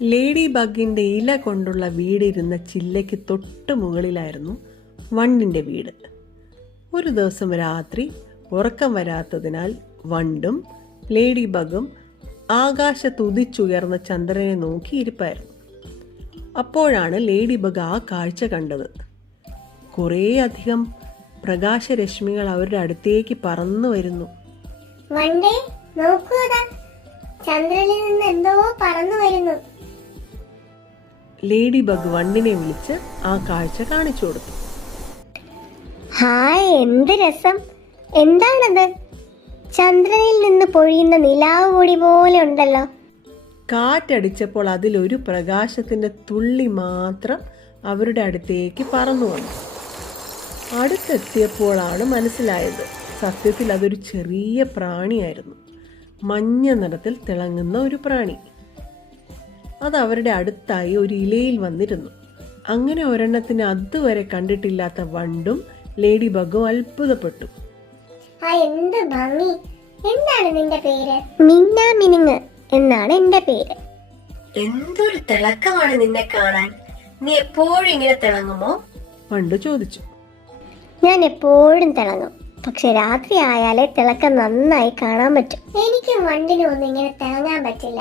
Lady ബഗിൻ്റെ ഇല കൊണ്ടുള്ള വീടിരുന്ന ചില്ലയ്ക്ക് തൊട്ട് മുകളിലായിരുന്നു വണ്ടിൻ്റെ വീട്. ഒരു ദിവസം രാത്രി ഉറക്കം വരാത്തതിനാൽ വണ്ടും ലേഡി ബഗും ആകാശത്തുദിച്ചുയർന്ന ചന്ദ്രനെ നോക്കി ഇരിപ്പായിരുന്നു. അപ്പോഴാണ് ലേഡി ബഗ് ആ കാഴ്ച കണ്ടത്. കുറേയധികം പ്രകാശരശ്മികൾ അവരുടെ അടുത്തേക്ക് പറന്നു വരുന്നു. ചന്ദ്രനിൽ നിന്ന് എന്തോ പറന്നു വരുന്നു. ലേഡി ബഗ് വണ്ടിനെ വിളിച്ച് ആ കാഴ്ച കാണിച്ചു കൊടുത്തു. ഹായ്, എന്ത് രസം! എന്താണത്? ചന്ദ്രനിൽ നിന്ന് പൊഴിയുന്ന നിലാവ് പൊടി പോലെ ഉണ്ടല്ലോ. കാറ്റടിച്ചപ്പോൾ അതിലൊരു പ്രകാശത്തിന്റെ തുള്ളി മാത്രം അവരുടെ അടുത്തേക്ക് പറന്നു വന്നു. അടുത്തെത്തിയപ്പോഴാണ് മനസ്സിലായത്, സത്യത്തിൽ അതൊരു ചെറിയ പ്രാണിയായിരുന്നു. മഞ്ഞ നിറത്തിൽ തിളങ്ങുന്ന ഒരു പ്രാണി. അത് അവരുടെ അടുത്തായി ഒരു ഇലയിൽ വന്നിരുന്നു. അങ്ങനെ ഒരെണ്ണത്തിന് അതുവരെ കണ്ടിട്ടില്ലാത്ത വണ്ടും ലേഡി ബഗും അത്ഭുതപ്പെട്ടു. എന്ത് ഭംഗി! എന്താണ് നിന്റെ പേര്? മിന്ന മിനുങ്ങ് എന്നാണ് എന്റെ പേര്. എന്തൊരു തിളക്കമാണ് നിന്നെ കാണാൻ. നീ എപ്പോഴും ഇങ്ങനെ തിളങ്ങുമോ? വണ്ട് ചോദിച്ചു. ഞാൻ എപ്പോഴും തിളങ്ങും, പക്ഷെ രാത്രി ആയാലേ തിളക്കം നന്നായി കാണാൻ പറ്റും. എനിക്കും വണ്ടിനും ഒന്നും ഇങ്ങനെ തിളങ്ങാൻ പറ്റില്ല.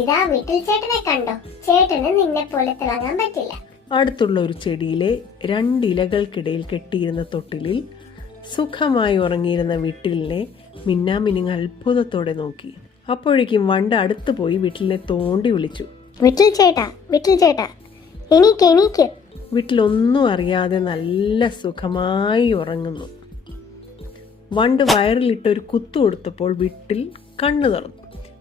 ഇതാ വീട്ടിൽ ചേട്ടനെ കണ്ടോ? ചേട്ടന് നിന്നെ പോലെ തിളങ്ങാൻ പറ്റില്ല. അടുത്തുള്ള ഒരു ചെടിയിലെ 2 ഇലകൾക്കിടയിൽ കെട്ടിയിരുന്ന തൊട്ടിലിൽ സുഖമായി ഉറങ്ങിയിരുന്ന വിട്ടിലിനെ മിന്നാമിനുങ്ങ് അത്ഭുതത്തോടെ നോക്കി. അപ്പോഴേക്കും വണ്ട് അടുത്ത് പോയി വിട്ടിലിനെ തോണ്ടി വിളിച്ചു. വിട്ടിൽ ചേട്ടാ, വിട്ടിൽ ചേട്ടാ, എണീക്ക് എണീക്ക്. വീട്ടിലൊന്നും അറിയാതെ നല്ല സുഖമായി ഉറങ്ങുന്നു. വണ്ട് വയറിലിട്ട് ഒരു കുത്തു കൊടുത്തപ്പോൾ വീട്ടിൽ കണ്ണു തുറന്നു.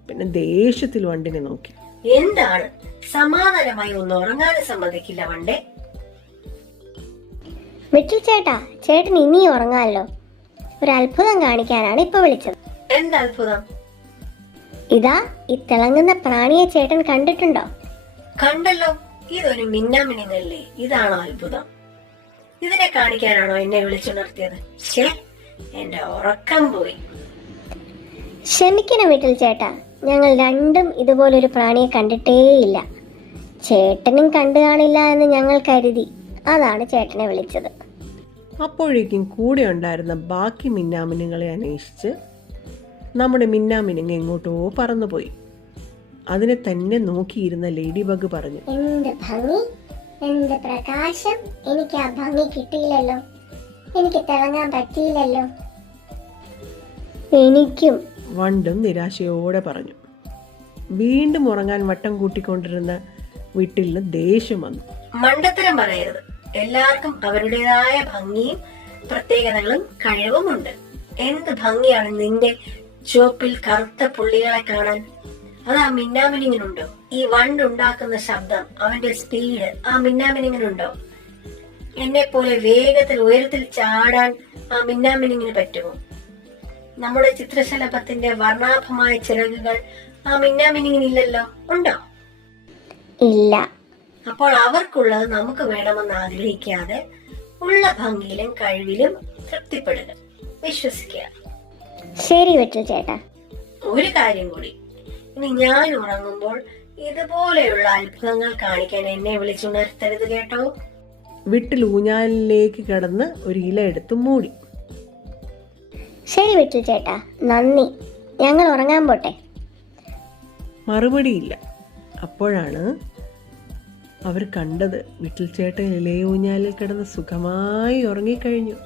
പിന്നെ ദേഷ്യത്തിൽ വണ്ടിനെ നോക്കി. എന്താണ്, സമാധാനമായി ഒന്ന് ഉറങ്ങാനും സമ്മതിക്കില്ല വണ്ടേ? വിട്ടിൽ ചേട്ടാ, ചേട്ടൻ ഇനി ഉറങ്ങാമല്ലോ. ഒരു അത്ഭുതം കാണിക്കാനാണ് ഇപ്പൊ വിളിച്ചത്. എന്താ അത്ഭുതം? ഇതാ ഈ തിളങ്ങുന്ന പ്രാണിയെ ചേട്ടൻ കണ്ടിട്ടുണ്ടോ? കണ്ടല്ലോ, ഇതൊരു മിന്നാമിനുങ്ങല്ലേ. ഇതാണോ അത്ഭുതം? ഇതിനെ കാണിക്കാനാണോ എന്നെ വിളിച്ചുണർത്തിയത്? എന്റെ ഉറക്കം പോയി. ക്ഷമിക്കണം വീട്ടിൽ ചേട്ടാ, ഞങ്ങൾ രണ്ടും ഇതുപോലൊരു പ്രാണിയെ കണ്ടിട്ടേയില്ല. ചേട്ടനും കണ്ടു കാണില്ല എന്ന് ഞങ്ങൾ കരുതി. അതാണ് ചേട്ടനെ വിളിച്ചത്. അപ്പോഴേക്കും കൂടെ ഉണ്ടായിരുന്ന ബാക്കി മിന്നാമിനുങ്ങളെ അന്വേഷിച്ച് നമ്മുടെ മിന്നാമിനുങ്ങ് എങ്ങോട്ടോ പറന്നുപോയി. അതിനെ തന്നെ നോക്കിയിരുന്ന ലേഡി ബഗ് പറഞ്ഞു. എന്ത് ഭംഗി, എന്ത് പ്രകാശം! എനിക്ക് ആ ഭംഗി കിട്ടിയില്ലല്ലോ, എനിക്ക് തിളങ്ങാൻ പറ്റിയില്ലല്ലോ. എനിക്കും, വണ്ടും നിരാശയോടെ പറഞ്ഞു. വീണ്ടും ഉറങ്ങാൻ വട്ടം കൂട്ടിക്കൊണ്ടിരുന്ന വീട്ടിലിന് ദേഷ്യം വന്നു. മണ്ടത്തരം പറയരുത്. എല്ലാവർക്കും അവരുടേതായ ഭംഗിയും പ്രത്യേകതകളും കഴിവുമുണ്ട്. എന്ത് ഭംഗിയാണ് നിന്റെ ചുവപ്പിൽ കറുത്ത പുള്ളികളെ കാണാൻ. അത് ആ മിന്നാമിനുങ്ങിനുണ്ടോ? ഈ വണ്ടുണ്ടാക്കുന്ന ശബ്ദം, അവന്റെ സ്പീഡ് ആ മിന്നാമിനുങ്ങിനുണ്ടോ? എന്നെ പോലെ വേഗത്തിൽ ഉയരത്തിൽ ചാടാൻ ആ മിന്നാമിനുങ്ങിന് പറ്റുമോ? നമ്മുടെ ചിത്രശലഭത്തിന്റെ വർണ്ണാഭമായ ചിറകുകൾ ആ മിന്നാമിനുങ്ങിനില്ലല്ലോ. ഉണ്ടോ? ഇല്ല. അപ്പോൾ അവർക്കുള്ളത് നമുക്ക് വേണമെന്ന് ആഗ്രഹിക്കാതെ ഉള്ള ഭംഗിയിലും കഴിവിലും തൃപ്തിപ്പെടുക, വിശ്വസിക്കുക. ശരി വെച്ചു ചേട്ടാ. ഒരു കാര്യം കൂടി, ഇനി ഞാൻ ഉറങ്ങുമ്പോൾ ഇതുപോലെയുള്ള അത്ഭുതങ്ങൾ കാണിക്കാൻ എന്നെ വിളിച്ചുണർത്തരുത്, കേട്ടോ? വീട്ടിൽ ഊഞ്ഞാലിലേക്ക് കിടന്ന് ഒരു ഇല എടുത്ത് മൂടി. ശരി വെച്ചു ചേട്ടാ, നന്ദി. ഞങ്ങൾ ഉറങ്ങാൻ പോട്ടെ. മറുപടിയില്ല. അപ്പോഴാണ് അവർ കണ്ടത്, വീട്ടിൽ ചേട്ടൻ ഇലയൂഞ്ഞാലിൽ കിടന്ന് സുഖമായി ഉറങ്ങിക്കഴിഞ്ഞു.